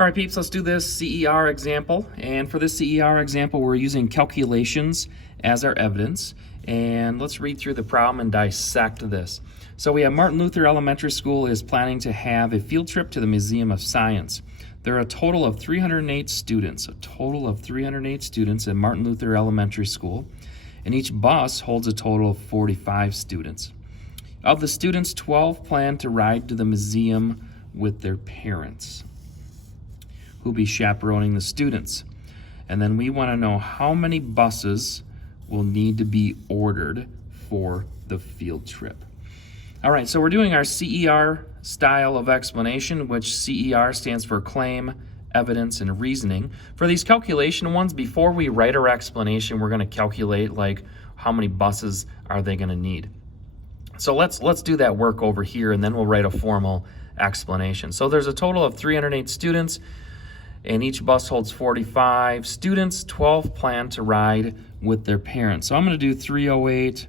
All right, peeps, let's do this CER example. And for this CER example, we're using calculations as our evidence. And let's read through the problem and dissect this. So we have Martin Luther Elementary School is planning to have a field trip to the Museum of Science. There are a total of 308 students, at Martin Luther Elementary School. And each bus holds a total of 45 students. Of the students, 12 plan to ride to the museum with their parents, who'll be chaperoning the students. And then we want to know how many buses will need to be ordered for the field trip. All right, so we're doing our CER style of explanation, which CER stands for claim, evidence, and reasoning. For these calculation ones, before we write our explanation, we're going to calculate like how many buses are they going to need. So let's do that work over here, and then we'll write a formal explanation. So there's a total of 308 students, and each bus holds 45 students. 12 plan to ride with their parents. So I'm going to do 308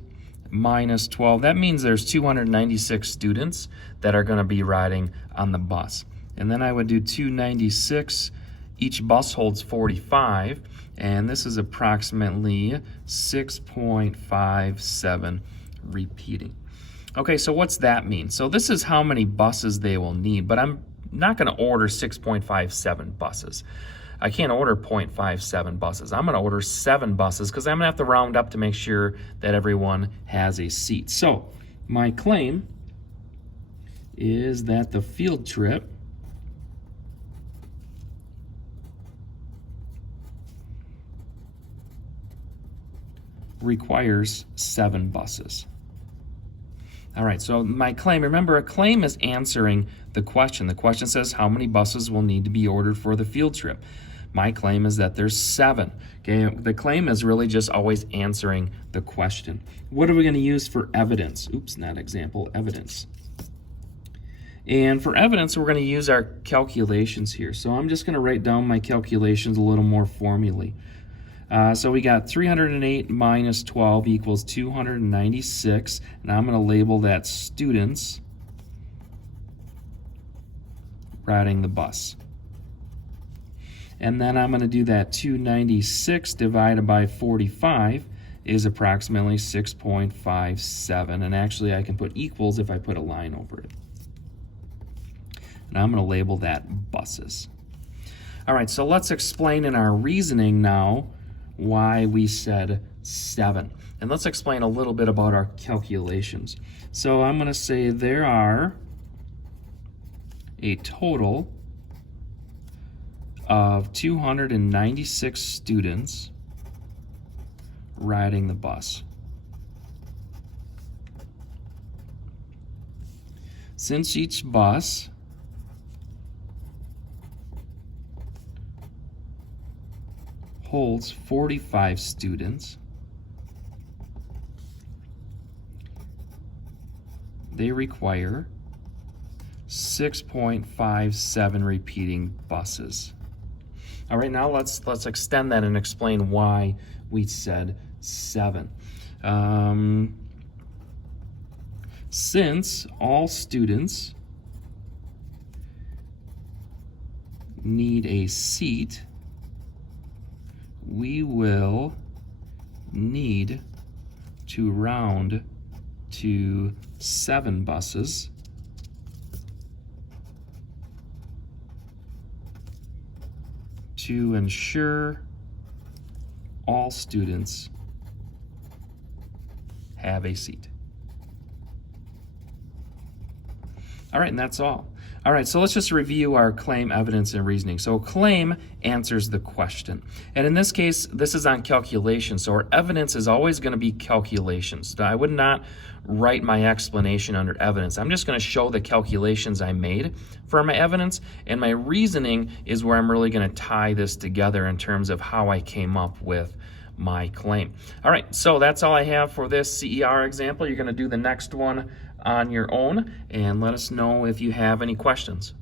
minus 12. That means there's 296 students that are going to be riding on the bus. And then I would do 296. Each bus holds 45, and this is approximately 6.57 repeating. Okay, so what's that mean? So this is how many buses they will need, but I'm not going to order 6.57 buses. I can't order 0.57 buses. I'm going to order 7 buses because I'm going to have to round up to make sure that everyone has a seat. So my claim is that the field trip requires 7 buses. All right, so my claim, remember, a claim is answering the question. The question says how many buses will need to be ordered for the field trip. My claim is that there's 7. Okay, the claim is really just always answering the question. What are we going to use for evidence? Oops, not example, evidence. And for evidence, we're going to use our calculations here. So I'm just going to write down my calculations a little more formally. So we got 308 minus 12 equals 296. And I'm going to label that students riding the bus. And then I'm going to do that 296 divided by 45 is approximately 6.57. And actually I can put equals if I put a line over it. And I'm going to label that buses. All right, so let's explain in our reasoning now why we said 7. And let's explain a little bit about our calculations. So I'm going to say there are a total of 296 students riding the bus. Since each bus holds 45 students, they require 6.57 repeating buses. All right, now let's extend that and explain why we said 7. Since all students need a seat, we will need to round to 7 buses to ensure all students have a seat. All right, and that's all. All right, so let's just review our claim, evidence, and reasoning. So claim answers the question. And in this case, this is on calculation. So our evidence is always going to be calculations. I would not write my explanation under evidence. I'm just going to show the calculations I made for my evidence, and my reasoning is where I'm really going to tie this together in terms of how I came up with my claim. All right, so that's all I have for this CER example. You're going to do the next one on your own, and let us know if you have any questions.